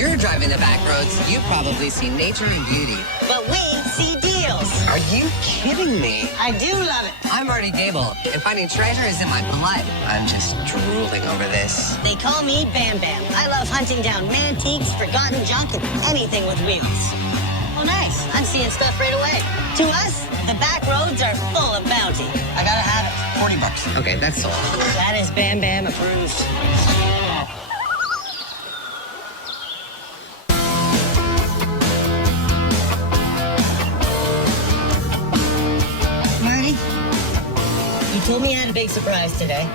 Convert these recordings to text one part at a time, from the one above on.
you're driving the back roads, you probably see nature and beauty. But we see deals. Are you kidding me? I do love it. I'm Marty Gable, and finding treasure is in my blood. I'm just drooling over this. They call me Bam Bam. I love hunting down antiques, forgotten junk, and anything with wheels. Oh, nice. I'm seeing stuff right away. To us, the back roads are full of bounty. I gotta have it. $40. Okay, that's sold. That is Bam Bam approved. Marty, you told me you had a big surprise today.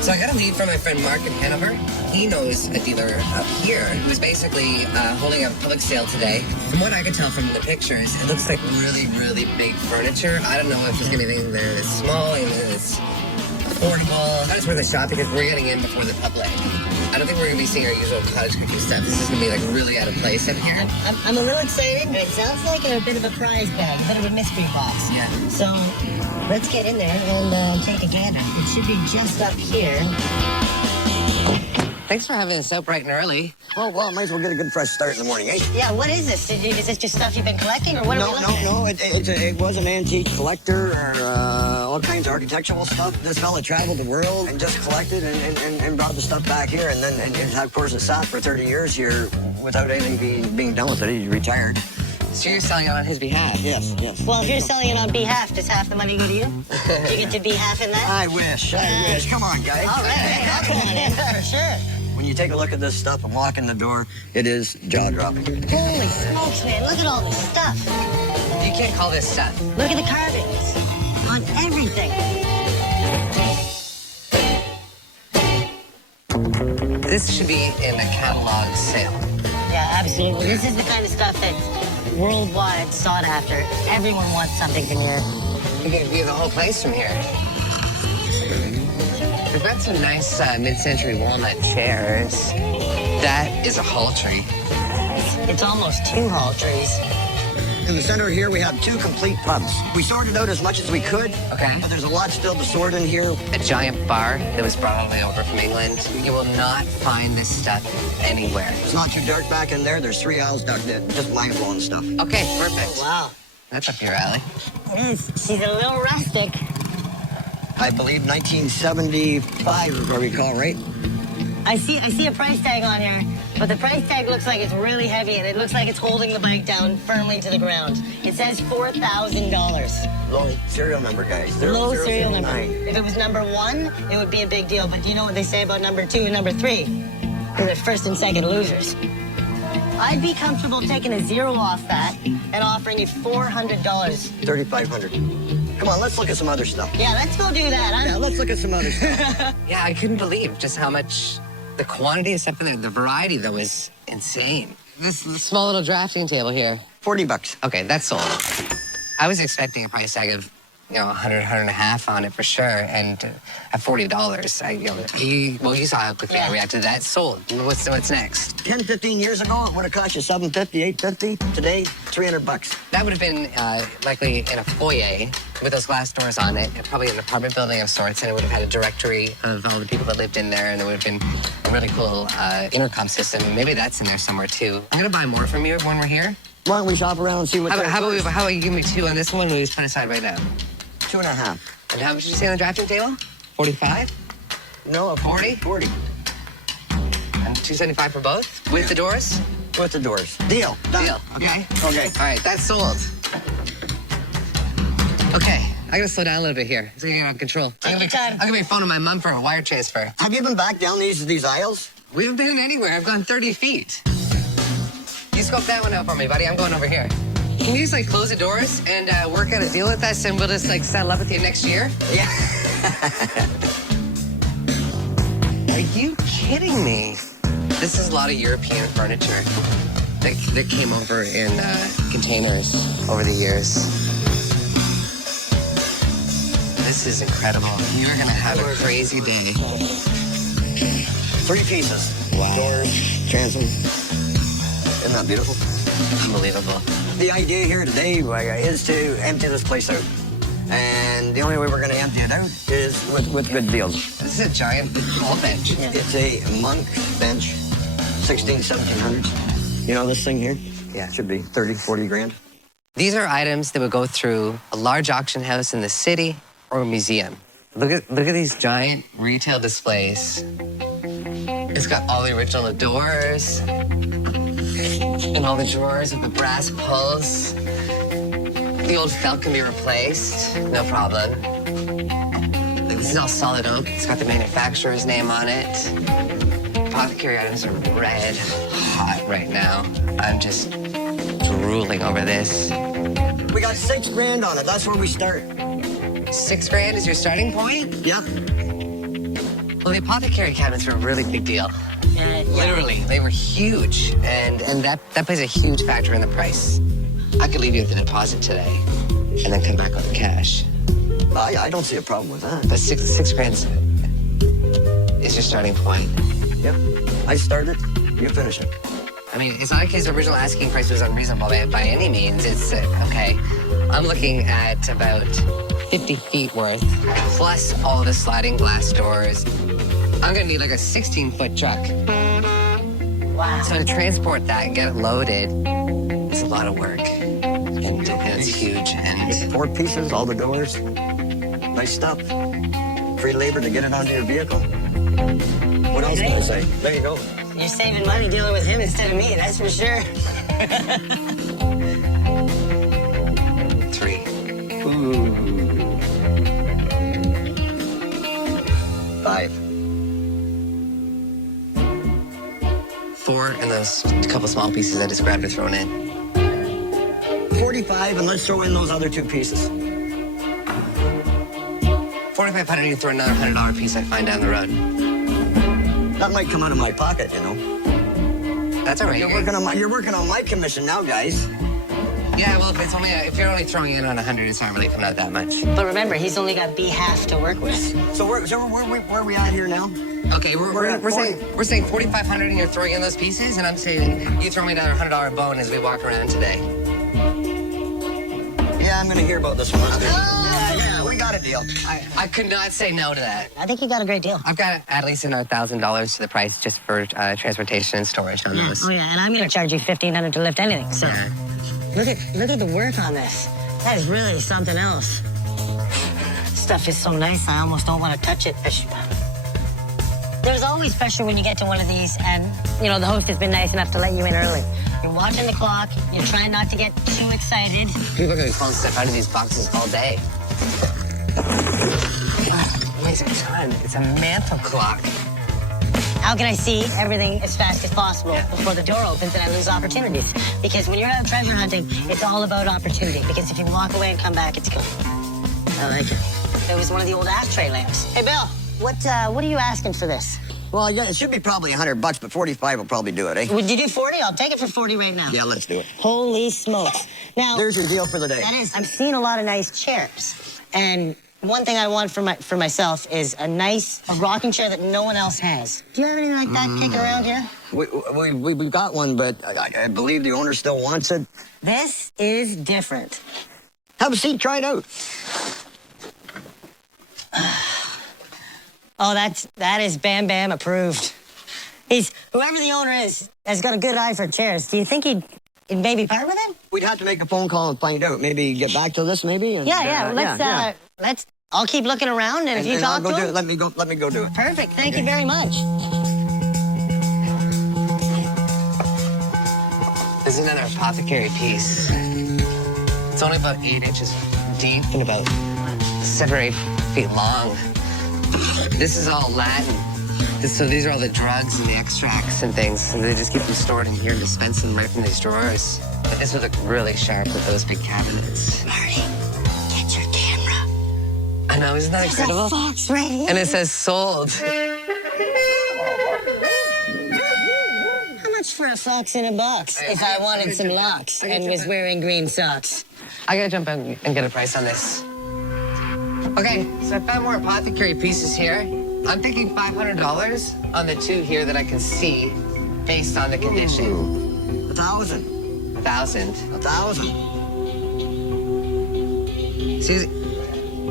So I got a lead from my friend Mark in Hanover. He knows a dealer up here who's basically holding a public sale today. From what I can tell from the pictures, it looks like really, really big furniture. I don't know if there's gonna be anything there that's small, anything that's affordable. I just worth a shot because we're getting in before the public. I don't think we're gonna be seeing our usual cottage cookie stuff. This is gonna be like really out of place up here. I'm a little excited. It sounds like a bit of a prize bag, a bit of a mystery box. Yeah. So let's get in there and take a gander. It should be just up here. Thanks for having us out bright and early. Well, might as well get a good fresh start in the morning, eh? Yeah, what is this? Is this just stuff you've been collecting, or what are we looking at? No. It was an antique collector, all kinds of architectural stuff. This fella traveled the world and just collected and brought the stuff back here. And then, and of course, it sat for 30 years here without anything being done with it. He retired. So you're selling it on his behalf? Yes. Well, if you're selling it on behalf, does half the money go to you? Do you get to be half in that? I wish. Come on, guys. All right, I'll come on in, for sure. When you take a look at this stuff and walk in the door, it is jaw-dropping. Holy smokes, man, look at all this stuff. You can't call this stuff. Look at the carvings on everything. This should be in a catalog sale. Yeah, absolutely. This is the kind of stuff that's worldwide sought after. Everyone wants something from here. You can view the whole place from here. We've got some nice mid-century walnut chairs. That is a hall tree. It's almost 2 hall trees. In the center here, we have 2 complete pubs. We sorted out as much as we could. Okay. But there's a lot still to sort in here. A giant bar that was brought all the way over from England. You will not find this stuff anywhere. It's not too dark back in there. There's 3 aisles dug in, just mind-blowing stuff. Okay, perfect. Wow. That's up your alley. It is. She's a little rustic. I believe 1975, if I recall, right? I see a price tag on here, but the price tag looks like it's really heavy, and it looks like it's holding the bike down firmly to the ground. It says $4,000. Low serial number, guys. Low serial number. 0009. If it was number 1, it would be a big deal. But do you know what they say about number 2 and number 3? They're first and second losers. I'd be comfortable taking a 0 off that and offering you $400. $3,500. Come on, let's look at some other stuff. Yeah, let's go do that. Yeah, let's look at some other stuff. Yeah, I couldn't believe just how much the quantity of stuff in there. The variety, though, is insane. This small little drafting table here. $40. Okay, that's sold. I was expecting a price tag of, $100, $150 on it for sure. And at $40, you saw how quickly I reacted to that. Sold. What's next? 10, 15 years ago, it would have cost you $750, $850. Today, $300. That would have been likely in a foyer with those glass doors on it, and probably an apartment building of sorts, and it would have had a directory of all the people that lived in there, and it would have been a really cool intercom system. Maybe that's in there somewhere, too. I'm going to buy more from you when we're here. Why don't we shop around and see what's there? How about you give me 2 on this one, and we just put it aside right now? 2.5. And how much did you say on the drafting table? 45? No, 40? 40. And 275 for both? With the doors? With the doors. Deal. Done. Deal. Okay. Okay. All right, that's sold. Okay, I gotta slow down a little bit here. It's gonna get out of control. I'm gonna be phoning my mom for a wire transfer. Have you been back down these aisles? We haven't been anywhere. I've gone 30 feet. You scope that one out for me, buddy. I'm going over here. Can you just, close the doors and work out a deal with us, and we'll just, settle up with you next year? Yeah. Are you kidding me? This is a lot of European furniture that came over in containers over the years. This is incredible. You're gonna have a crazy day. 3 pieces. Wow. Doors, transom. Isn't that beautiful? Unbelievable. The idea here today is to empty this place out. And the only way we're going to empty it out is with good deals. This is a giant hall bench. It's a monk bench. 16, 1700s. You know this thing here? Yeah. Should be 30, 40 grand. These are items that would go through a large auction house in the city or a museum. Look at these giant retail displays. It's got all the original doors and all the drawers with the brass pulls. The old felt can be replaced, no problem. Like, this is all solid oak. It's got the manufacturer's name on it. Apothecary items are red hot right now. I'm just drooling over this. We got 6 grand on it. That's where we start. 6 grand is your starting point? Yep. Well, the apothecary cabinets were a really big deal. Literally, they were huge, and that plays a huge factor in the price. I could leave you with a deposit today, and then come back with cash. I don't see a problem with that. But six grand is your starting point. Yep. I start it, you finish it. I mean, it's not like his original asking price was unreasonable by any means. It's, okay, I'm looking at about 50 feet worth, plus all the sliding glass doors. I'm gonna need like a 16-foot truck. Wow. So to transport that and get it loaded, it's a lot of work. And it's huge. And 4 pieces, all the doors. Nice stuff. Free labor to get it onto your vehicle. What else can I say? There you go. You're saving money dealing with him instead of me, that's for sure. 3. Ooh. 5. 4, and those couple small pieces I just grabbed are thrown in. 45, and let's throw in those other 2 pieces. 4,500, you throw another $100 piece I find down the road. That might come out of my pocket, you know. That's all right. You're working on my commission now, guys. Yeah, well, if you're only throwing in on 100, it's not really coming out that much. But remember, he's only got B half to work with. So where are we at here now? Okay, we're saying 4,500, and you're throwing in those pieces, and I'm saying you throw me another $100 bone as we walk around today. Yeah, I'm gonna hear about this one. Yeah, we got a deal. I could not say no to that. I think you got a great deal. I've got at least another $1,000 to the price just for transportation and storage on those. Oh yeah, and I'm gonna charge you $1,500 to lift anything. So look at the work on this. That is really something else. Stuff is so nice, I almost don't want to touch it. There's always pressure when you get to one of these, and you know the host has been nice enough to let you in early. You're watching the clock. You're trying not to get too excited. People are gonna be pulling stuff out of these boxes all day. Amazing time. It's a mantle clock. How can I see everything as fast as possible before the door opens and I lose opportunities? Because when you're out treasure hunting, it's all about opportunity. Because if you walk away and come back, it's gone. I like it. It was one of the old ashtray lamps. Hey, Bill, what are you asking for this? Well, yeah, it should be probably $100, but 45 will probably do it, eh? Would you do 40? I'll take it for 40 right now. Yeah, let's do it. Holy smokes. Now, There's your deal for the day. that is, I'm seeing a lot of nice chairs. And one thing I want for myself is a rocking chair that no one else has. Do you have anything like that kicking around here? We've got one, but I believe the owner still wants it. This is different. Have a seat, try it out. Oh, that is Bam Bam approved. Whoever the owner is has got a good eye for chairs. Do you think he'd maybe part with him? We'd have to make a phone call and find out. Maybe get back to this, maybe. And, Let's. I'll keep looking around, and if you talk I'll go to do him, it. Let me go do it. perfect. Thank you very much. There's another apothecary piece. It's only about 8 inches deep and about 7 or 8 feet long. This is all Latin. So these are all the drugs and the extracts and things, and they just keep them stored in here and dispense them right from these drawers. But this would look really sharp with those big cabinets. Marty, get your camera. I know, isn't that There's incredible? a fox right here. And it says sold. How much for a fox in a box? If I wanted some locks and was wearing green socks. I gotta jump in and get a price on this. Okay, so I found more apothecary pieces here. I'm thinking $500 on the 2 here that I can see based on the condition. 1,000. 1,000. 1,000. See,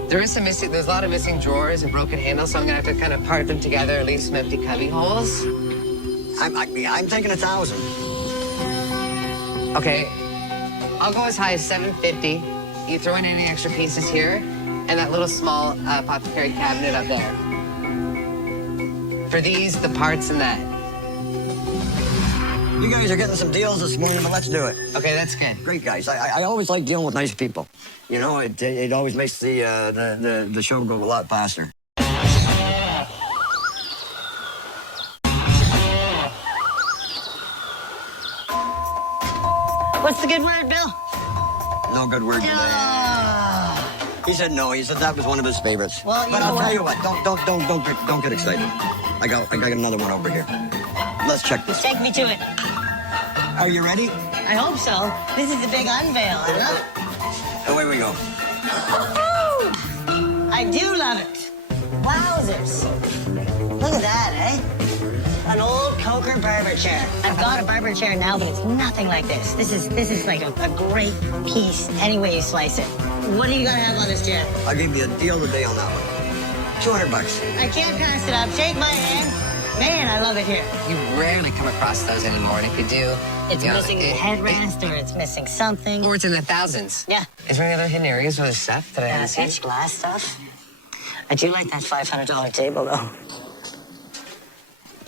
there's a lot of missing drawers and broken handles, so I'm gonna have to kind of part them together, leave some empty cubby holes. I'm thinking 1,000. Okay, I'll go as high as 750. You throw in any extra pieces here, and that little small apothecary cabinet up there. For these, the parts, and that. You guys are getting some deals this morning, but let's do it. Okay, that's good. Great guys. I always like dealing with nice people. You know, it always makes the show go a lot faster. What's the good word, Bill? No good word today. He said no. He said that was one of his favorites. Well, but I'll tell you what. Don't get excited. I got another one over here. Let's check this. Take me to it. Are you ready? I hope so. This is the big unveil. I love it. Away we go. I do love it. Wowzers. Look at that, eh? An old Coker barber chair. I've got a barber chair now, but it's nothing like this. This is like a great piece any way you slice it. What are you gonna have on this chair? I'll give you a deal today on that one. $200. I can't pass it up. Shake my hand. Man, I love it here. You rarely come across those anymore, and if you do, It's missing the headrest, or it's missing something. or it's in the thousands. Yeah. Is there any other hidden areas for this stuff that I haven't seen? Pitch glass stuff. I do like that $500 table, though.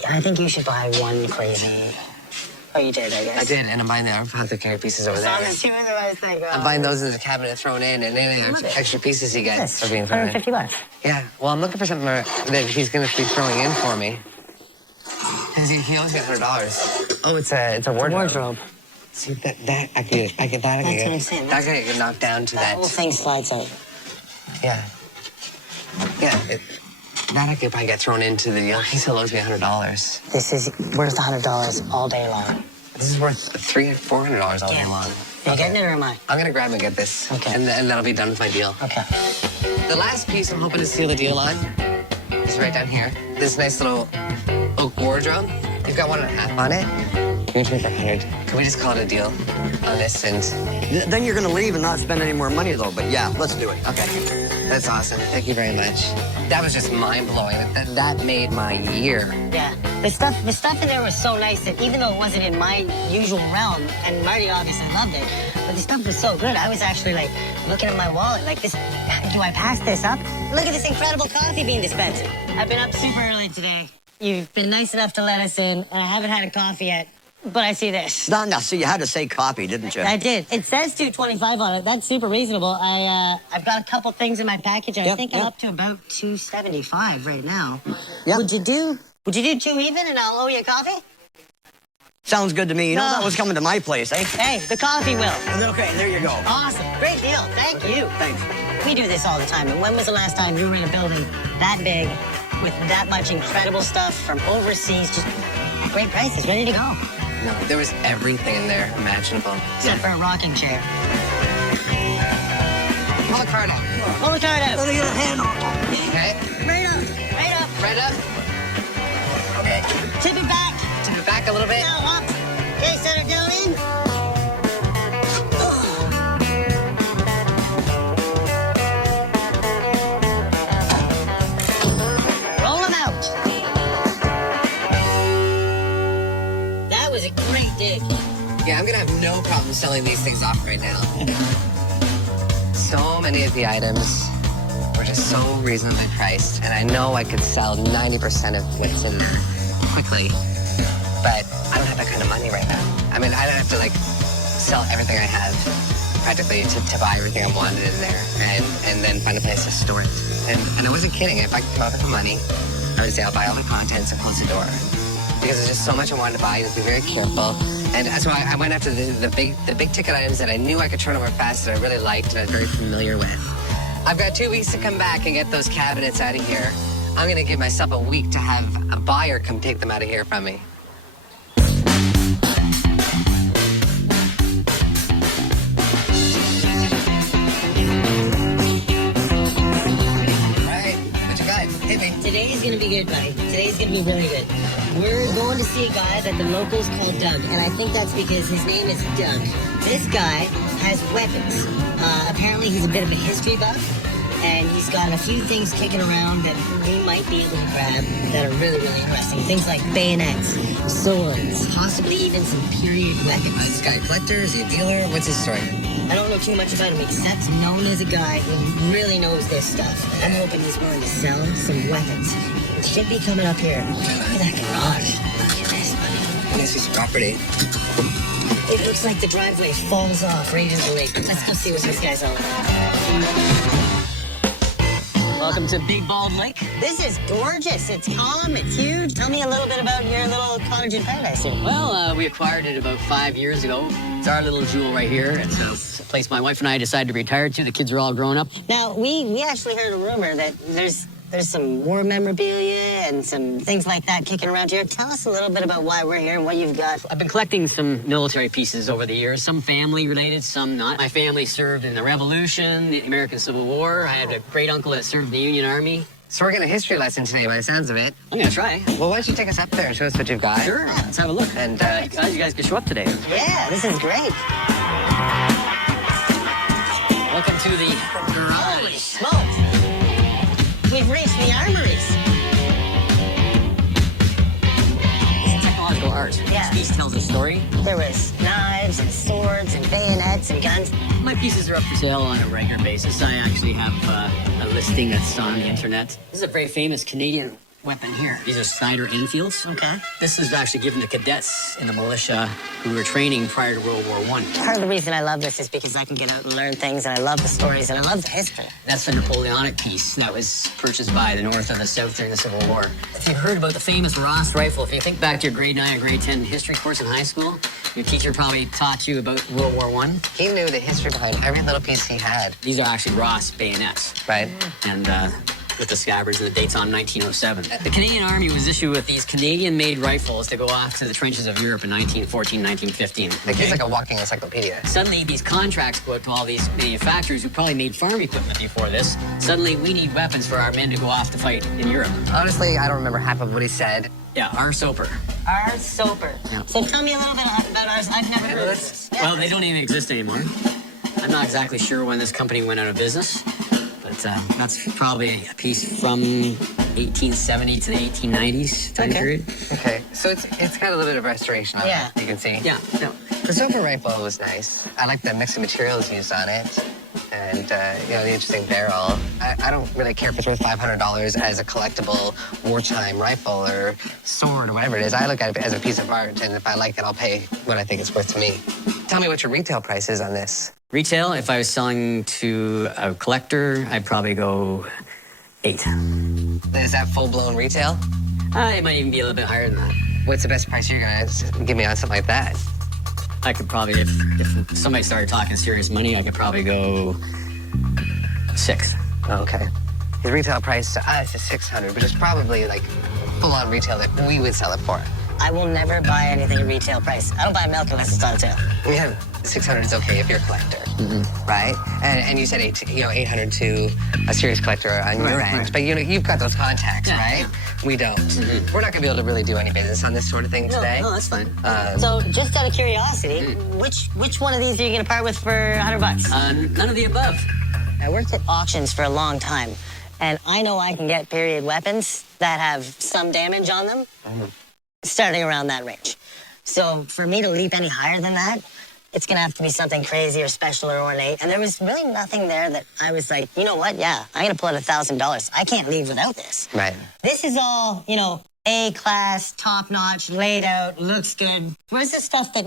I think you should buy one crazy. Oh, you did, I guess. I did, and I'm buying the apothecary pieces over there. So the two of them, I was like, I'm buying those in the cabinet thrown in, and any extra pieces he gets are being thrown in. $150. Yeah, well, I'm looking for something that he's going to be throwing in for me. Because he owes me $100. Oh, it's a wardrobe. See, that I can get that. That's what I'm saying. That can get knocked down to That that. whole thing slides out. Yeah. Yeah, that I could probably get thrown into the deal. He still owes me $100. This is worth $100 all day long. This is worth $300, $400 all day long. Are you getting it or am I? I'm gonna grab and get this. Okay. And that'll be done with my deal. Okay. The last piece I'm hoping to seal the deal on is right down here. This nice little oak wardrobe. You've got 1.5 on it. Give it to me for 100. Can we just call it a deal on this? And Then you're gonna leave and not spend any more money though. But yeah, let's do it. okay, that's awesome. Thank you very much. That was just mind blowing. That made my year. Yeah. The stuff in there was so nice that even though it wasn't in my usual realm, and Marty obviously loved it, but the stuff was so good. I was actually like looking at my wallet like this. Do I pass this up? Look at this incredible coffee bean dispenser. I've been up super early today. You've been nice enough to let us in, and I haven't had a coffee yet. But I see this. No, see, you had to say copy, didn't you? I did. It says $225 on it. That's super reasonable. I've got a couple things in my package. I think I'm up to about $275 right now. Yep. Would you do 2 even, and I'll owe you a coffee? Sounds good to me. You know that was coming to my place, eh? Hey, the coffee will. Okay, there you go. Awesome. Great deal. Thank you. Thanks. We do this all the time. And when was the last time you were in a building that big with that much incredible stuff from overseas, just at great prices, ready to go? No, there was everything in there imaginable. Except for a rocking chair. Pull the card out. Pull the card out. Let me get a hand on it. Okay. Right up. Right up. Right up. Okay. Tip it back. Tip it back a little bit. Now up. Okay, set her down in. Roll them out. That was a great dig. Yeah, I'm gonna have no problem selling these things off right now. So many of the items were just so reasonably priced, and I know I could sell 90% of what's in there quickly, but I don't have that kind of money right now. I mean, I don't have to like sell everything I have practically to buy everything I wanted in there, and then find a place to store it. And I wasn't kidding. If I could come up with the money, I would say I'll buy all the contents and close the door. Because there's just so much I wanted to buy. You have to be very careful. And that's why I went after the big ticket items that I knew I could turn over fast, that I really liked and I was very familiar with. I've got 2 weeks to come back and get those cabinets out of here. I'm gonna give myself a week to have a buyer come take them out of here from me. All right, what you got? Hit me. Today's gonna be good, buddy. Today's gonna be really good. We're going to see a guy that the locals call Doug, and I think that's because his name is Doug. This guy has weapons. Apparently he's a bit of a history buff, And he's got a few things kicking around that we might be able to grab that are really, really interesting. Things like bayonets, swords, possibly even some period weapons. Is this guy a collector? Is he a dealer? What's his story? I don't know too much about him except known as a guy who really knows this stuff. I'm hoping he's willing to sell some weapons. It should be coming up here. Look at that garage. Look at this, buddy. Nice piece of property. It looks like the driveway falls off right into the lake. Let's go see what this guy's all about. Welcome to Big Bald Lake. This is gorgeous. It's calm. It's huge. Tell me a little bit about your little cottage in paradise here. Well, we acquired it about 5 years ago. It's our little jewel right here. It's a place my wife and I decided to retire to. The kids are all grown up. Now, we actually heard a rumor that there's some war memorabilia and some things like that kicking around here. Tell us a little bit about why we're here and what you've got. I've been collecting some military pieces over the years, some family related, some not. My family served in the Revolution, the American Civil War. I had a great uncle that served in the Union Army. So we're getting a history lesson today by the sounds of it. I'm gonna try. Well, why don't you take us up there and show us what you've got? Sure, let's have a look. And you guys can show up today. Yeah, this is great. Welcome to the garage. Holy smokes. We've reached the armories. It's technological art. Yeah. Each piece tells a story. There was knives and swords and bayonets and guns. My pieces are up for sale on a regular basis. I actually have a listing that's on the internet. This is a very famous Canadian weapon here. These are Snyder Enfields. Okay. This is actually given to cadets in the militia who were training prior to World War I. Part of the reason I love this is because I can get out and learn things, and I love the stories, and I love the history. That's the Napoleonic piece that was purchased by the North and the South during the Civil War. If you've heard about the famous Ross rifle, if you think back to your grade 9 or grade 10 history course in high school, your teacher probably taught you about World War I. he knew the history behind every little piece he had. These are actually Ross bayonets. Right. And with the scabbards and the dates on 1907. The Canadian Army was issued with these Canadian-made rifles to go off to the trenches of Europe in 1914, 1915. Like he's like a walking encyclopedia. Suddenly, these contracts go out to all these manufacturers who probably made farm equipment before this. Suddenly, we need weapons for our men to go off to fight in Europe. Honestly, I don't remember half of what he said. Yeah, our soper. Our soper. Yeah. So tell me a little bit about ours. I've never heard of this. Yeah. Well, they don't even exist anymore. I'm not exactly sure when this company went out of business, but that's probably a piece from 1870 to the 1890s time period. Okay, so it's got a little bit of restoration on Yeah. it, you can see. Yeah, no. The silver rifle was nice. I like the mix of materials used on it. And, the interesting barrel. I don't really care if it's worth $500 as a collectible wartime rifle or sword or whatever it is. I look at it as a piece of art, and if I like it, I'll pay what I think it's worth to me. Tell me what your retail price is on this. Retail, if I was selling to a collector, I'd probably go 8. Is that full-blown retail? It might even be a little bit higher than that. What's the best price you're going to give me on something like that? I could probably, if somebody started talking serious money, I could probably go 6. Oh, okay. His retail price to us is $600, which is probably like full-on retail that we would sell it for. I will never buy anything at retail price. I don't buy milk unless it's on sale. Yeah, $600 is okay if you're a collector, right? And you said 800 to a serious collector on your end, right. but you've got those contacts, Yeah, right? We don't. We're not gonna be able to really do any business on this sort of thing today. No, that's fine. So, just out of curiosity, which one of these are you gonna part with for $100? None of the above. I worked at auctions for a long time, and I know I can get period weapons that have some damage on them, starting around that range. So for me to leap any higher than that, it's gonna have to be something crazy or special or ornate. And there was really nothing there that I was like, you know what? Yeah, I'm gonna pull out $1,000. I can't leave without this. Right. This is all, A-class, top-notch, laid out, looks good. Where's the stuff that,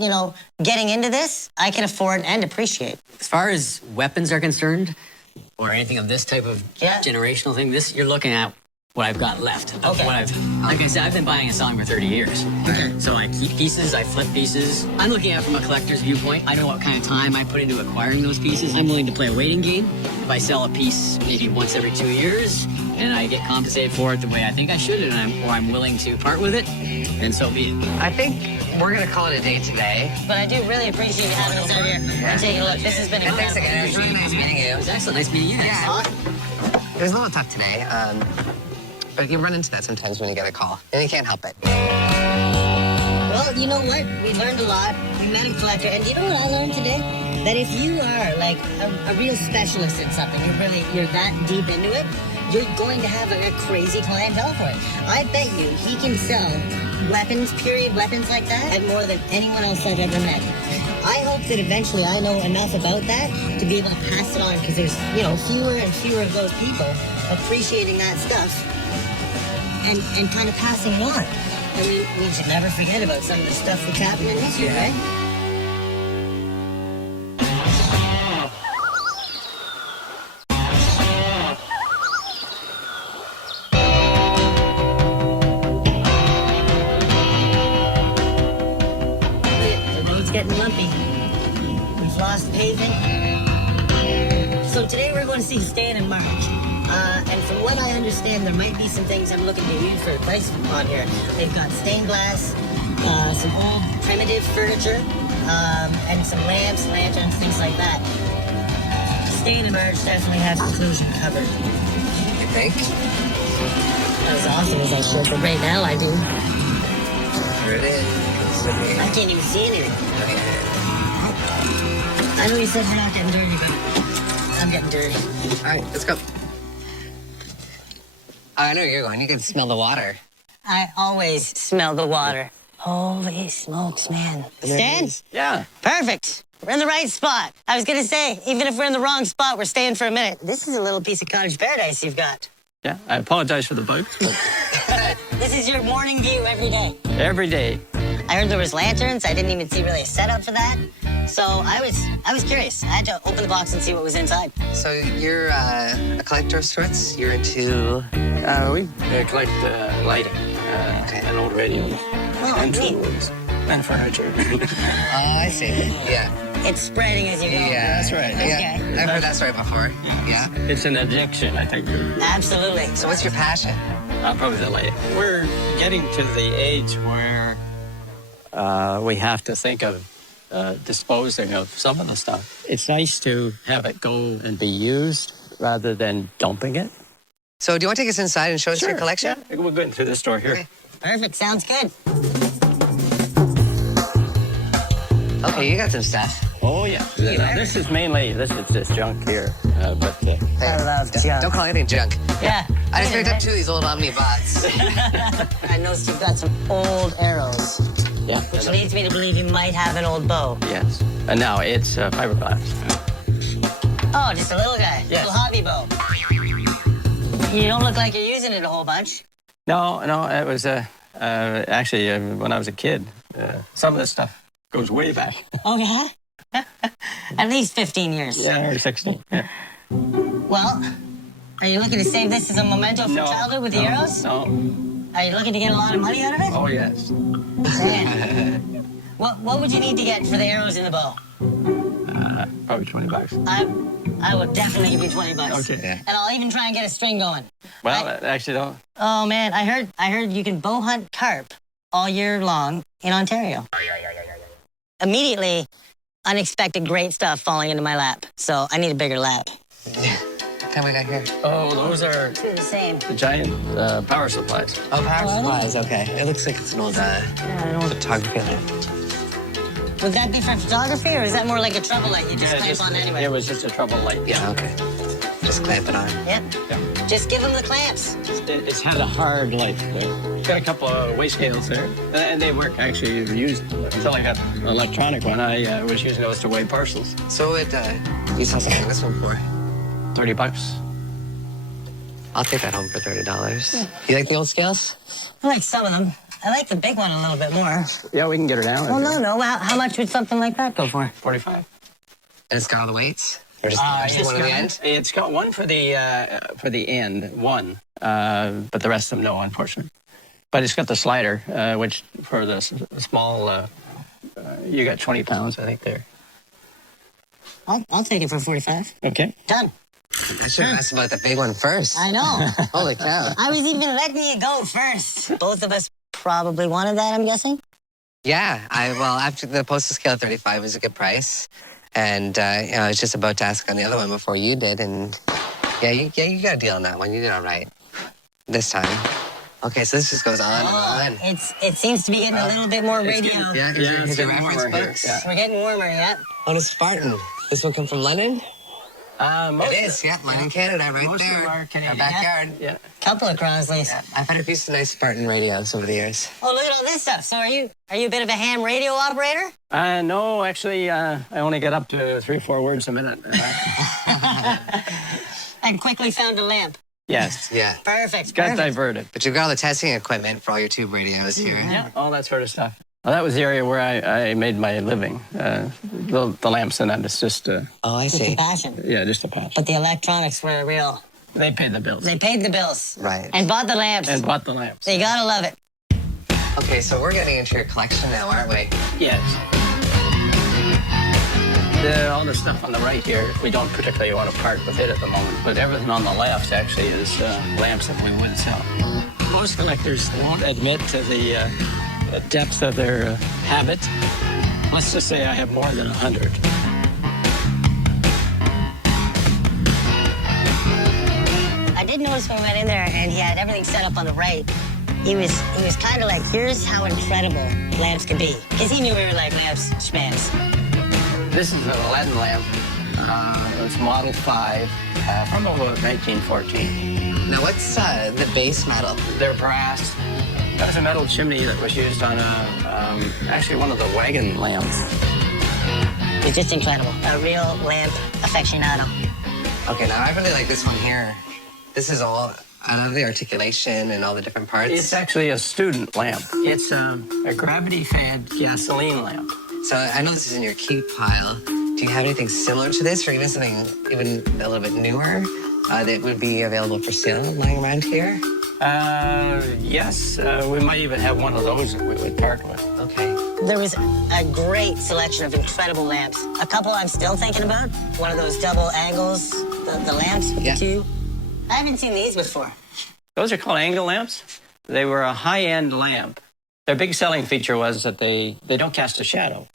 getting into this, I can afford and appreciate? As far as weapons are concerned, or anything of this type of Yeah. generational thing, you're looking at what I've got left. Of Okay. What like I said, I've been buying and selling for 30 years. Okay. So I keep pieces, I flip pieces. I'm looking at it from a collector's viewpoint. I know what kind of time I put into acquiring those pieces. I'm willing to play a waiting game. If I sell a piece maybe once every 2 years, and I get compensated for it the way I think I should, and I'm willing to part with it, then so be it. I think we're gonna call it a day today. But I do really appreciate you having us out here and taking a look. This has been And thanks again. It was really nice meeting you. It was excellent. Nice meeting you guys. Yeah. It was a little tough today, but you run into that sometimes when you get a call, and you can't help it. Well, you know what? We learned a lot. We met a collector, and you know what I learned today? That if you are like a real specialist in something, you're that deep into it, you're going to have a crazy clientele for it. I bet you he can sell weapons, period weapons like that, at more than anyone else I've ever met. I hope that eventually I know enough about that to be able to pass it on, because there's, you know, fewer and fewer of those people appreciating that stuff and kind of passing it on. And we should never forget about some of the stuff that's happened in history, right? The road's getting lumpy. We've lost paving. So today we're going to see Stan and Mark. And from what I understand, there might be some things I'm looking to use for a price on here. They've got stained glass, some old primitive furniture, and some lamps, lanterns, things like that. Stan and Mark definitely have conclusion covered. You think? As often as I should, but right now I do. Here it is. I can't even see anything. I know you said we're not getting dirty, but I'm getting dirty. All right, let's go. I know where you're going. You can smell the water. I always smell the water. Holy smokes, man. Stan? Yeah. Perfect. We're in the right spot. I was going to say, even if we're in the wrong spot, we're staying for a minute. This is a little piece of cottage paradise you've got. Yeah. I apologize for the bugs, but This is your morning view every day. every day. I heard there was lanterns. I didn't even see really a setup for that. So I was curious. I had to open the box and see what was inside. So you're a collector of sorts? You're into... We collect lighting and old radios Oh, and neat. tools and furniture. Oh, I see. Yeah. It's spreading as you go. Yeah. That's right. Yeah. Okay. I've heard that story before. Yeah. It's an addiction, I think. Absolutely. So what's your passion? Probably the light. We're getting to the age where we have to think of disposing of some of the stuff. It's nice to have it go and be used rather than dumping it. So do you want to take us inside and show us your collection? Yeah, we're going through the store here. Okay. Perfect. Sounds good. Okay, you got some stuff. Oh, yeah. Now, this is just junk here. I love junk. Don't call anything junk. Yeah. I just picked up two of these old Omni bots. I noticed you've got some old arrows, Yeah. which leads me to believe you might have an old bow. Yes. And now it's fiberglass. Oh, just a little guy. Yes. Little hobby bow. You don't look like you're using it a whole bunch. No, it was actually when I was a kid. Some of this stuff goes way back. Oh, yeah? At least 15 years. Yeah, or 16. Yeah. Well, are you looking to save this as a memento for childhood with the arrows? No. Are you looking to get a lot of money out of it? Oh, yes. Man. What would you need to get for the arrows in the bow? Probably $20. I would definitely give you $20. Okay. Yeah. And I'll even try and get a string going. Well, actually, don't. Oh, man, I heard you can bow hunt carp all year long in Ontario. Immediately, unexpected great stuff falling into my lap. So I need a bigger lap. What kind we got here? Oh, those are Two the same. the giant power supplies. Oh, power supplies. Okay. It looks like it's an old photography lamp. Would that be for photography, or is that more like a trouble light you just clamp on anyway? It was just a trouble light. Yeah, okay. Just clamp it on. Yep. Yeah. Just give them the clamps. It's had a hard life. Got a couple of weight scales there, and they work actually. Used until I got an electronic one. I was using those to weigh parcels. So what you sell something like this one for? $30. I'll take that home for $30. You like the old scales? I like some of them. I like the big one a little bit more. Yeah, we can get her down. Well, no. How much would something like that go for? 45. And it's got all the weights? Or just one at the end? It's got one for the end, one, but the rest of them no, unfortunately. But it's got the slider, which for the small, you got 20 pounds, I think there. I'll take it for 45. Okay. Done. I should have asked about the big one first. I know. Holy cow. I was even letting you go first. Both of us probably wanted that, I'm guessing. Yeah, after the postal scale of 35 was a good price. And I was just about to ask on the other one before you did. And yeah, you got a deal on that one. You did all right this time. Okay, so this just goes on and on. It seems to be getting a little bit more radio. Yeah, it's is your getting reference warmer here. books? Yeah. We're getting warmer, yeah. On a Spartan. This one come from London? Most It is, yeah. London, Canada, right most there. of our Canadian. backyard. Yeah. Couple of Crosleys. Yeah, I've had a few nice Spartan radios over the years. Oh, look at all this stuff. So are you a bit of a ham radio operator? No, actually, I only get up to 3 or 4 words a minute. And quickly found a lamp. Yes. Yeah. Perfect. Got perfect. diverted. But you've got all the testing equipment for all your tube radios here. Yeah, all that sort of stuff. Well, that was the area where I made my living. The lamps and that. It's just, Oh, I It's a see. passion. yeah, just a patch. But the electronics were real. They paid the bills. They paid the bills. Right. And bought the lamps. And bought the lamps. So you gotta love it. Okay, so we're getting into your collection now, aren't we? Yes. All the stuff on the right here, we don't particularly want to part with it at the moment, but everything on the left actually is lamps that we would sell. Most collectors won't admit to the depth of their habit. Let's just say I have more than 100. I did notice when we went in there and he had everything set up on the right. He was kind of like, here's how incredible lamps can be. Because he knew we were like lamps schmans. This is an Aladdin lamp. It's Model 5 from about 1914. Now, what's the base metal? They're brass. That was a metal chimney that was used on actually one of the wagon lamps. It's just incredible. A real lamp aficionado. Okay, now I really like this one here. This is all, I love the articulation and all the different parts. It's actually a student lamp. It's a gravity-fed gasoline lamp. So I know this is in your keep pile. Do you have anything similar to this or even something even a little bit newer that would be available for sale lying around here? Yes, we might even have one of those that we would part with. Okay. There was a great selection of incredible lamps. A couple I'm still thinking about. One of those double angles, the lamps with Yeah. the two. I haven't seen these before. Those are called angle lamps. They were a high-end lamp. Their big selling feature was that they don't cast a shadow.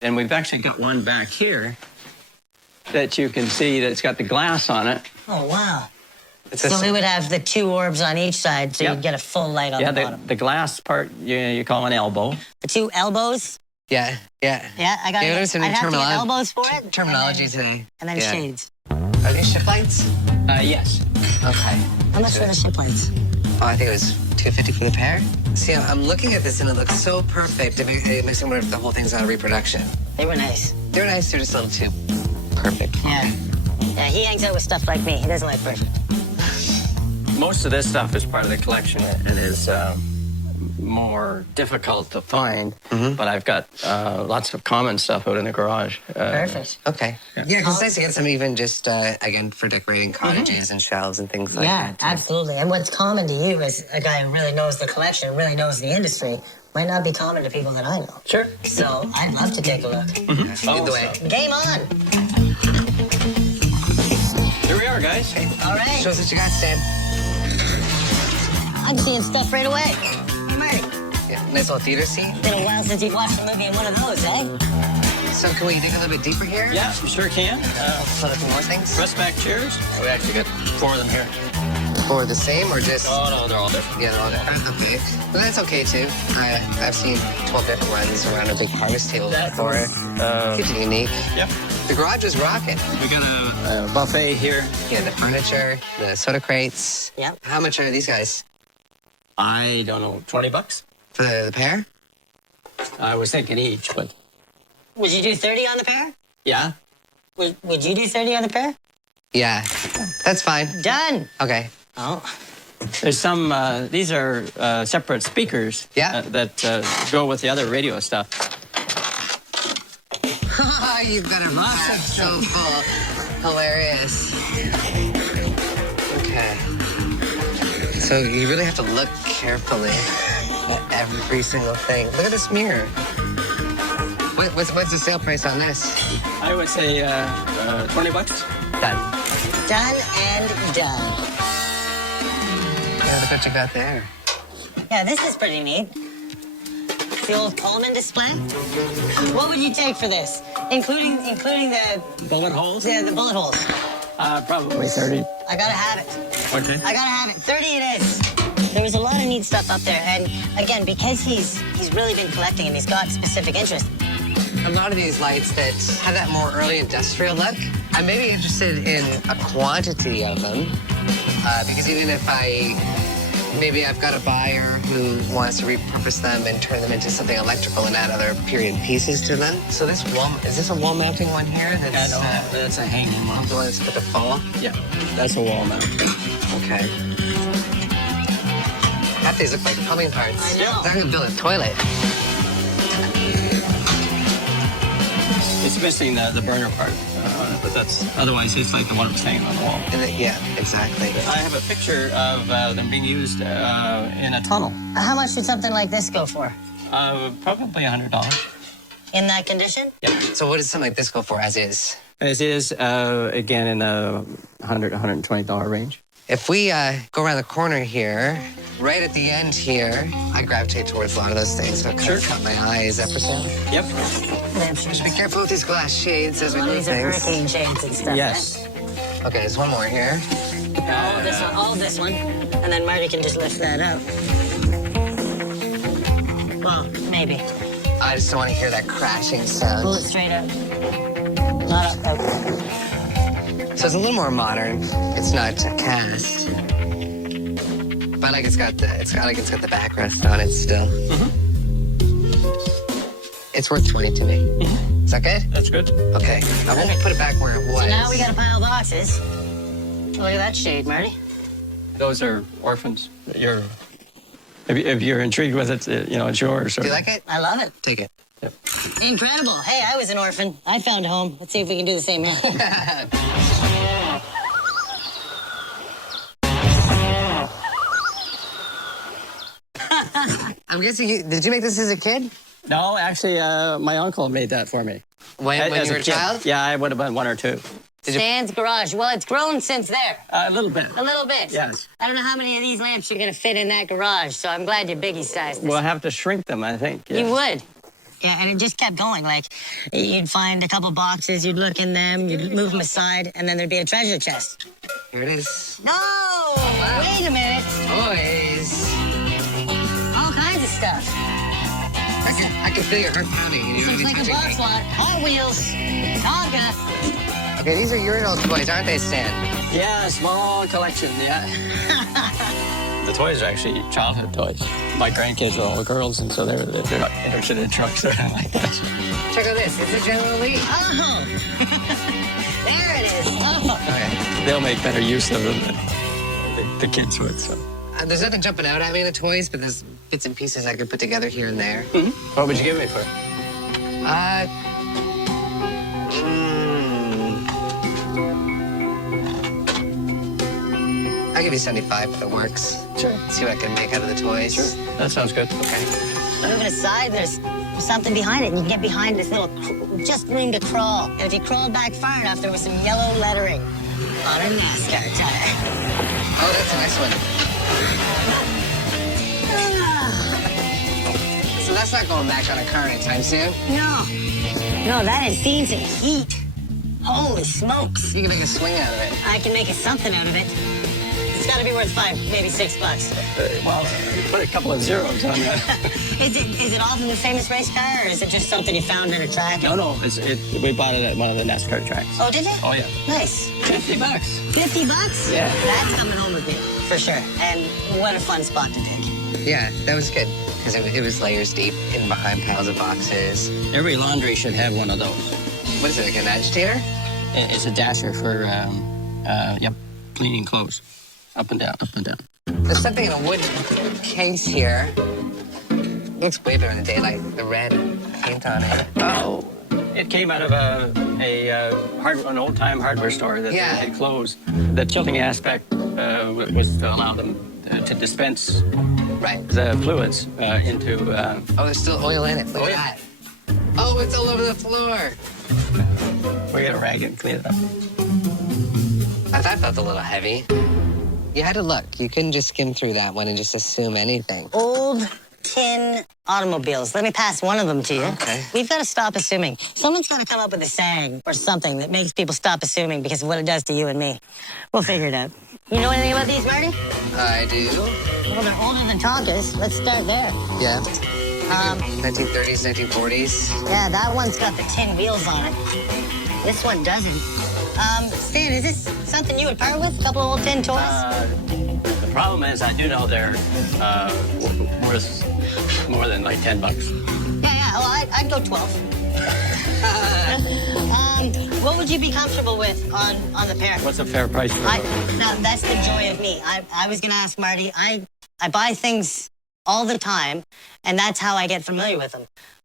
And we've actually got one back here that you can see that's got the glass on it. Oh, wow. It's So we would have the two orbs on each side, so Yep. you'd get a full light on the bottom. the glass part you call an elbow. The two elbows. yeah. Yeah, I got Yeah, it. there's some I'd have to get terminolo- elbows for it. Terminology today. And then Yeah. shades. Are these ship lights? Yes. Okay. How much for the ship lights? Oh, I think it was $250 for the pair. See, I'm looking at this and it looks so perfect. It makes me wonder if the whole thing's on a reproduction. They were nice. They're nice. They're just a little too perfect. Yeah. Yeah, he hangs out with stuff like me. He doesn't like perfect. Most of this stuff is part of the collection. It is more difficult to find, but I've got lots of common stuff out in the garage. Perfect. Okay. Yeah, because it's nice to get some even just, again, for decorating cottages and shelves and things like Yeah, that. too. absolutely. And what's common to you as a guy who really knows the collection, really knows the industry, might not be common to people that I know. Sure. So I'd love to take a look. Lead the way. Game on. Here we are, guys. All right. Show us what you got, Stan. I'm seeing stuff right away. Hey, Marty. Yeah, nice little theater seat. Been a while since you've watched a movie in one of those, eh? So can we dig a little bit deeper here? Yeah, you sure can. Put up some more things? Rest back chairs. We actually got 4 of them here. Or the same, or just... Oh, no, they're all different. Yeah, they're all different. Okay. Well, that's okay, too. I've seen 12 different ones around a big harvest table before. Keeps it unique. Yep. The garage is rocking. We got a buffet here. Yeah, the furniture, the soda crates. Yep. How much are these guys? I don't know, $20? For the pair? I was thinking each, but Would you do 30 on the pair? yeah. Would you do 30 on the pair? Yeah, that's fine. Done. Okay. Oh. There's some, these are separate speakers Yeah. that go with the other radio stuff. Oh, you've got a box so full. Hilarious. Okay. So you really have to look carefully at every single thing. Look at this mirror. What's the sale price on this? I would say $20. Done. Done and done. Yeah, look what you got there. Yeah, this is pretty neat. It's the old Coleman display. What would you take for this? Including the Bullet holes? the bullet holes. Probably 30. I gotta have it. Okay. I gotta have it. 30 it is. There was a lot of neat stuff up there, and again, because he's really been collecting and he's got specific interest. A lot of these lights that have that more early industrial look, I may be interested in a quantity of them, because even if maybe I've got a buyer who wants to repurpose them and turn them into something electrical and add other period pieces to them. So is this a wall mounting one here? That's a hanging one. The one that's with the fall? Yeah, that's a wall mount. Okay. Half these look like plumbing parts. I know. They're gonna build a toilet. It's missing the burner part, but otherwise it's like the one that's hanging on the wall. Yeah, exactly. I have a picture of them being used in a tunnel. How much should something like this go for? Probably $100. In that condition? Yeah. So what does something like this go for as is? As is, again, in the $100, $120 range. If we go around the corner here, right at the end here, I gravitate towards a lot of those things. So it kind of caught my eye. Is that for sale? Yep. Just be careful with these glass shades as we move These are things. hurricane shades and stuff. Yes. Okay, there's one more here. All this one, and then Marty can just lift that up. Well, maybe. I just don't want to hear that crashing Pull sound. it straight up. Not up. So it's a little more modern. It's not a cast. But like it's got the backrest on it still. It's worth 20 to me. Is that good? That's good. Okay. I won't put it back where it was. So now we got a pile of boxes. Look at that shade, Marty. Those are orphans. If you're intrigued with it, it's yours. Do you like it? I love it. Take it. Incredible. Hey, I was an orphan. I found a home. Let's see if we can do the same here. I'm guessing did you make this as a kid? No, actually, my uncle made that for me. When As you were a kid. child? Yeah, I would have been 1 or 2. Stan's garage. Well, it's grown since there. A little bit. A little bit. Yes. I don't know how many of these lamps you're going to fit in that garage, so I'm glad you biggie sized this. We'll have to shrink them, I think. Yeah. You would. Yeah, and it just kept going. Like, you'd find a couple boxes, you'd look in them, you'd move them aside, and then there'd be a treasure chest. Here it is. No! Wait a minute. Toys. All kinds of stuff. I can feel your heart pounding. You don't Looks even like a touching box me. lot. Hot Wheels. Tonka. Okay, these are urinal toys, aren't they, Stan? Yeah, small collection, yeah. The toys are actually childhood toys. My grandkids are all girls, and so they're not interested in trucks or anything like that. Check out this. It's a General Lee. Oh! There it is. Oh. Okay. They'll make better use of them than the kids would. So. There's nothing jumping out at me in the toys, but there's bits and pieces I could put together here and there. What would you give me for it? I'll give you 75 if it works. Sure. See what I can make out of the toys. Sure. That sounds good. Okay. Moving aside, there's something behind it. You can get behind this little, just room to crawl. And if you crawl back far enough, there was some yellow lettering on a NASCAR tire. Oh, that's a nice one. So that's not going back on a car anytime soon. No, that has seen some heat. Holy smokes. You can make a swing out of it. I can make something out of it. It's got to be worth $5, maybe $6. Well, you put a couple of zeros on that. Is it all from the famous race car, or is it just something you found at a track? No, we bought it at one of the NASCAR tracks. Oh, did you? Oh, yeah. Nice. $50. $50? Yeah. That's coming home with me, for sure. And what a fun spot to dig. Yeah, that was good. Because it was layers deep in behind piles of boxes. Every laundry should have one of those. What is it, like an agitator? It's a dasher for, cleaning clothes. Up and down, up and down. There's something in a wood case here. Looks way better in the daylight. The red paint on it. Oh, it came out of an old-time hardware store that Yeah. had closed. The tilting aspect was to allow them to dispense Right. the fluids into... Oh, there's still oil in it. Look at that. Oh, it's all over the floor. We got to rag it and clean it up. That felt a little heavy. You had to look. You couldn't just skim through that one and just assume anything. Old tin automobiles. Let me pass one of them to you. Okay. We've got to stop assuming. Someone's got to come up with a saying or something that makes people stop assuming because of what it does to you and me. We'll figure it out. You know anything about these, Marty? I do. Well, they're older than Tonka's. Let's start there. Yeah. 1930s, 1940s. Yeah, that one's got the tin wheels on it. This one doesn't. Stan, is this something you would part with? A couple of old tin toys? The problem is, I do know they're worth more than like $10. Yeah. Well, I'd go 12. What would you be comfortable with on the pair? What's a fair price for them? Now, that's the joy of me. I was going to ask Marty, I buy things all the time, and that's how I get familiar with them.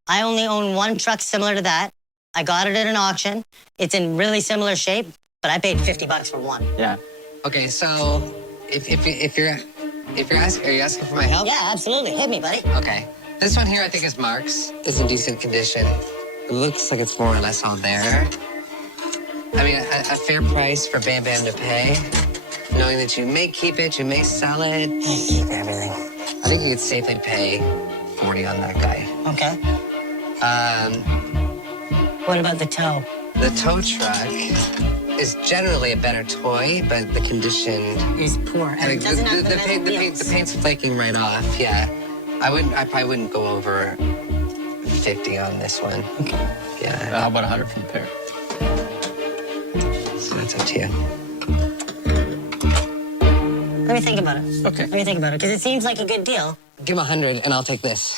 I only own one truck similar to that. I got it at an auction. It's in really similar shape, but I paid $50 for one. Yeah. Okay, so if you're asking, are you asking for my help? Yeah, absolutely. Hit me, buddy. Okay. This one here I think is Mark's. It's in decent condition. It looks like it's more or less all there. I mean, a fair price for Bam Bam to pay, knowing that you may keep it, you may sell it. I keep everything. I think you could safely pay 40 on that guy. Okay. What about the tow? The tow truck is generally a better toy, but the condition It's poor. And it doesn't have the metal the wheels. paint's flaking right off. Yeah, I probably wouldn't go over 50 on this one. Okay. Yeah, How about 100 for the pair? so that's up to you. Let me think about it. Okay. Let me think about it, because it seems like a good deal. Give him 100, and I'll take this.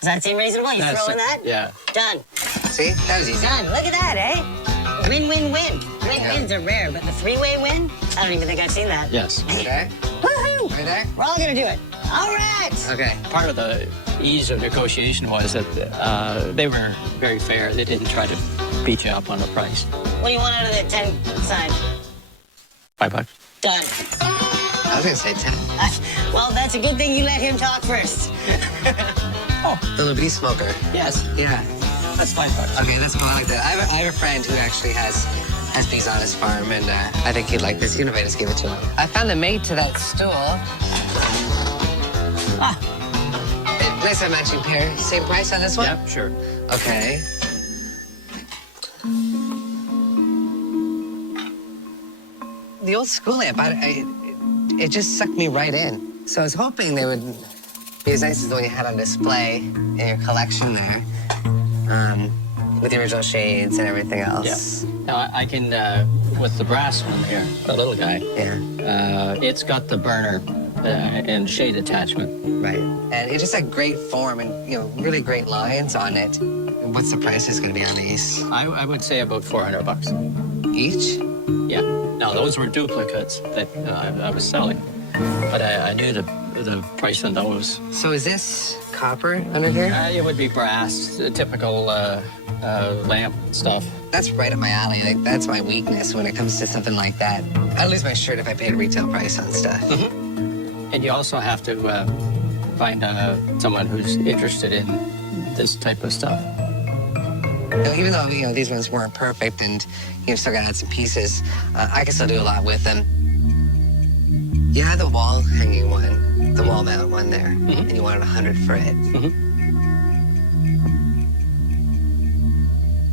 Does that seem reasonable? You That's throw in it. that? Yeah. Done. See, that was easy. Done. Look at that, eh? Win-win-win. Win-wins are rare, but the three-way win? I don't even think I've seen that. Yes. Okay, Woohoo! right there. We're all gonna do it. All right. Okay. Part of the ease of negotiation was that they were very fair. They didn't try to beat you up on the price. What do you want out of the 10 side? $5. Done. I was gonna say 10. Well, that's a good thing you let him talk first. The little bee smoker. Yes. Yeah. That's $5. Okay, that's cool. I like that. I have a friend who actually has bees on his farm, and I think he'd like this. You know, I just give it to him. I found the mate to that stool. Nice and matching pair. Same price on this one? Yeah, sure. Okay. The old school lamp, it just sucked me right in. So I was hoping they would be as nice as the one you had on display in your collection there, with the original shades and everything else. Yeah. Now, I can, with the brass one here, the little guy, Yeah, it's got the burner and shade attachment. right. And it just had great form and, really great lines on it. What's the price is going to be on these? I would say about $400. Each? Yeah. Now, those were duplicates that I was selling, but I knew the price on those. So is this copper under here? It would be brass, the typical lamp stuff. That's right up my alley. Like, that's my weakness when it comes to something like that. I'd lose my shirt if I paid a retail price on stuff. And you also have to find someone who's interested in this type of stuff. Even though, these ones weren't perfect and you've still got to add some pieces, I can still do a lot with them. You had the wall hanging one, the wall mount one there, and you wanted 100 for it.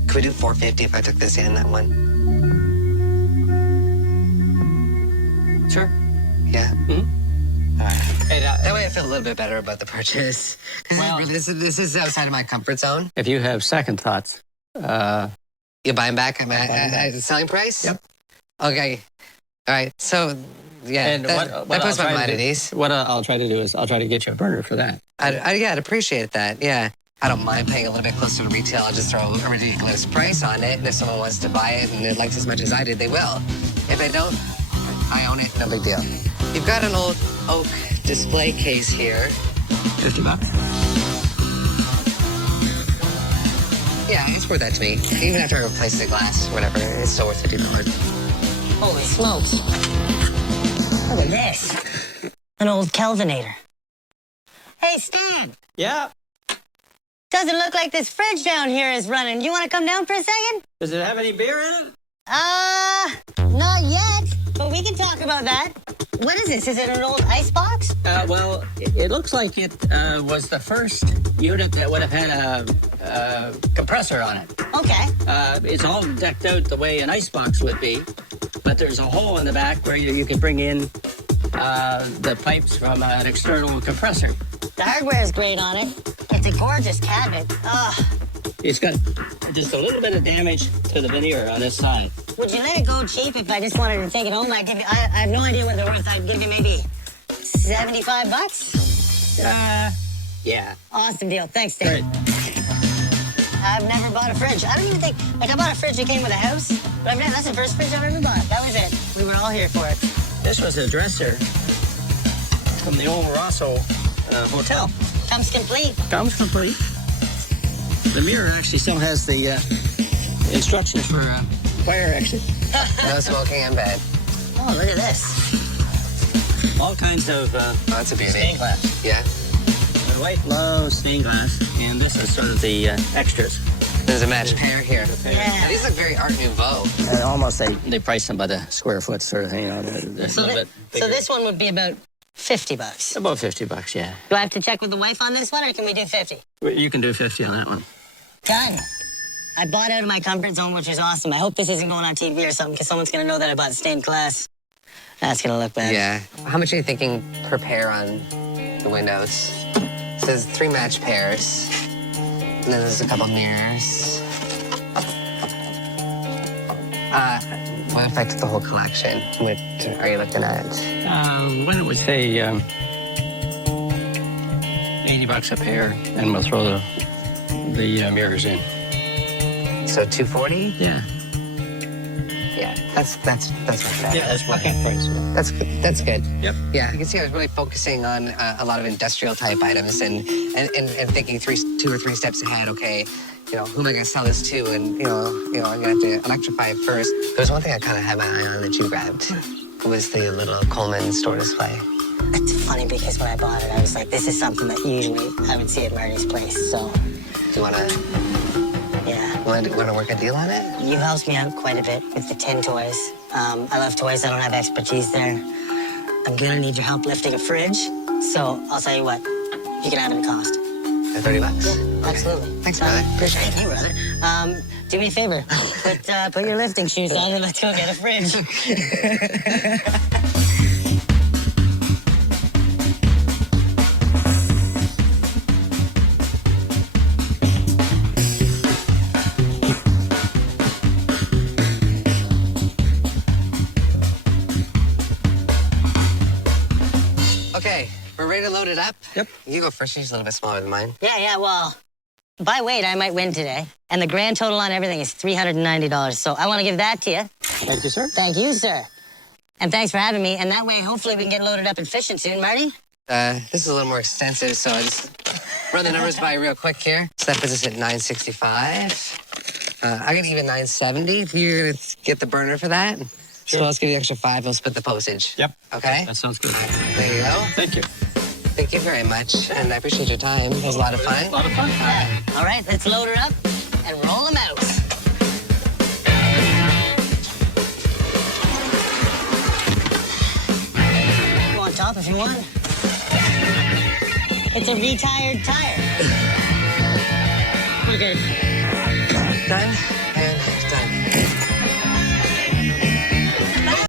Could we do 450 if I took this and that one? Sure. Yeah. All right. Hey, That way I feel a little bit better about the purchase. Well- This is outside of my comfort zone. if you have second thoughts, You buy them back at the selling price? Yep. Okay. All right. So, yeah, and that puts I'll my try mind to at do- ease. What I'll try to do is I'll try to get you a burner for that. I'd appreciate that. Yeah. I don't mind paying a little bit closer to retail. I'll just throw a ridiculous price on it. And if someone wants to buy it and it likes as much as I did, they will. If they don't, I own it. No big deal. You've got an old oak display case here. $50. Yeah, it's worth that to me. Even after I replace the glass, whatever, it's still worth $50. Holy smokes. Look at this. An old Kelvinator. Hey, Stan. Yeah. Doesn't look like this fridge down here is running. You want to come down for a second? Does it have any beer in it? Not yet, but we can talk about that. What is this? Is it an old ice box? Well, it looks like it was the first unit that would have had a compressor on it. Okay. It's all decked out the way an icebox would be, but there's a hole in the back where you can bring in the pipes from an external compressor. The hardware is great on it. It's a gorgeous cabinet. It's got just a little bit of damage to the veneer on this side. Would you let it go cheap if I just wanted to take it home? I have no idea what they're worth. I'd give you maybe $75. Yeah. Awesome deal. Thanks, Dave. Right. I've never bought a fridge. I don't even think, like, I bought a fridge that came with a house, but that's the first fridge I've ever bought. That was it. We were all here for it. This was a dresser from the old Rosso hotel. Comes complete. Comes complete. The mirror actually still has the instructions for fire exit. No smoking in bed. Oh, look at this. All kinds of That's a beauty. stained glass. Yeah. My wife loves stained glass, and this is sort of the extras. There's a match pair here. Yeah. These look very Art Nouveau. Almost they price them by the square foot sort of thing. You know, they're a So, little bit so bigger. this one would be about $50. About $50, yeah. Do I have to check with the wife on this one, or can we do 50? You can do 50 on that one. Done. I bought out of my comfort zone, which is awesome. I hope this isn't going on TV or something, because someone's going to know that I bought stained glass. That's going to look bad. Yeah. How much are you thinking per pair on the windows? It says 3 match pairs. And then there's a couple mirrors. What if I took the whole collection? What are you looking at? Why don't we say $80 a pair, and we'll throw the mirrors in. So 240? Yeah. Yeah. That's not bad. Yeah, that's what price. That's good. That's good. Yep. Yeah, you can see I was really focusing on a lot of industrial type items and thinking 2 or 3 steps ahead. Okay, you know, who am I going to sell this to? And you know, I'm going to have to electrify it first. There's one thing I kind of had my eye on that you grabbed. It was the little Coleman store display. It's funny because when I bought it, I was like, this is something that usually I would see at Marty's place. So, You want to work a deal on it? you helped me out quite a bit with the tin toys. I love toys. I don't have expertise there. I'm going to need your help lifting a fridge. So I'll tell you what, you can have it at cost. At $30? Yeah, absolutely. Thanks, brother. Appreciate Thank you, brother. Do me a favor. Put your lifting shoes on and let's go get a fridge. Okay, we're ready to load it up. Yep. You go first. She's a little bit smaller than mine. Yeah, well, by weight, I might win today. And the grand total on everything is $390. So I want to give that to you. Thank you, sir. Thank you, sir. And thanks for having me. And that way, hopefully, we can get loaded up and fishing soon, Marty. This is a little more extensive, so I just run the numbers by real quick here. So that puts us at $965. I can even $970 if you're gonna get the burner for that. So let's give you the extra $5. We'll split the postage. Yep. Okay. That sounds good. There you go. Thank you. Thank you very much, and I appreciate your time. It was a lot of fun. A lot of fun. All right, let's load her up and roll them out. Go on top if you want. It's a retired tire. Okay. Done?